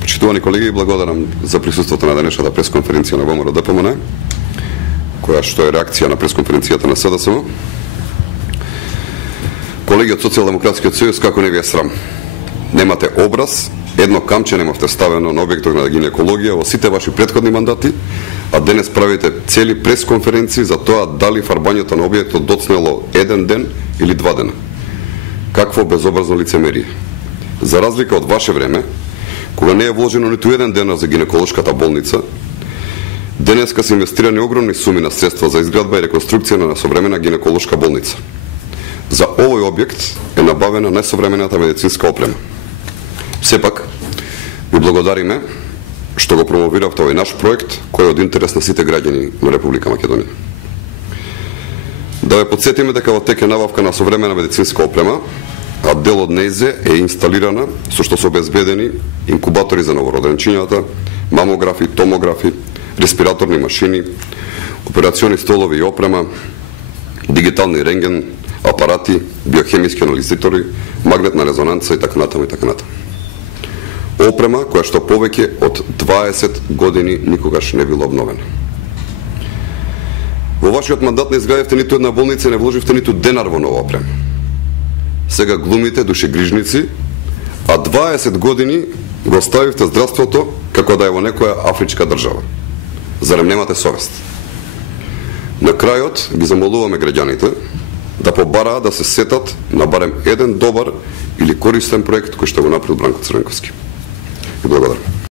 Почитувани колеги, благодарам за присуството на денешната пресконференција на ВМРО ДПМН, која што е реакција на пресконференцијата на СДСМ. Колеги од Социјалдемократскиот сојуз, како не ви е срам? Немате образ, едно камче немавте ставено на објектот на гинекологија во сите ваши претходни мандати, а денес правите цели пресконференции за тоа дали фарбањето на објектот доцнело еден ден или 2 дена. Какво безобразно лицемерие. За разлика од ваше време, кога не е вложено ниту еден денар за гинеколошката болница, денеска се инвестирани огромни суми на средства за изградба и реконструкција на современа гинеколошка болница. За овој објект е набавена најсовремената медицинска опрема. Сепак, ви благодариме што го промовиравте овој наш проект, кој е од интерес на сите граѓани на Република Македонија. Да ве подсетиме дека во тек е набавка на современа медицинска опрема, а дел од нејзе е инсталирана со што се обезбедени инкубатори за новороденчињата, мамографи, томографи, респираторни машини, операциони столови и опрема, дигитални рентген апарати, биохемиски анализитори, магнетна резонанца и така натаму и така натаму. Опрема која што повеќе од 20 години никогаш не била обновена. Во вашиот мандат не изградивте ниту една болница и не вложивте ниту денар во нова опрема. Сега глумите душегрижници, а 20 години го оставивте здравството како да е во некоја афричка држава. Зарем немате совест? На крајот ги замолуваме граѓаните да побараат да се сетат на барем еден добар или користен проект кој што го направил Бранко Црвенковски. И благодарам.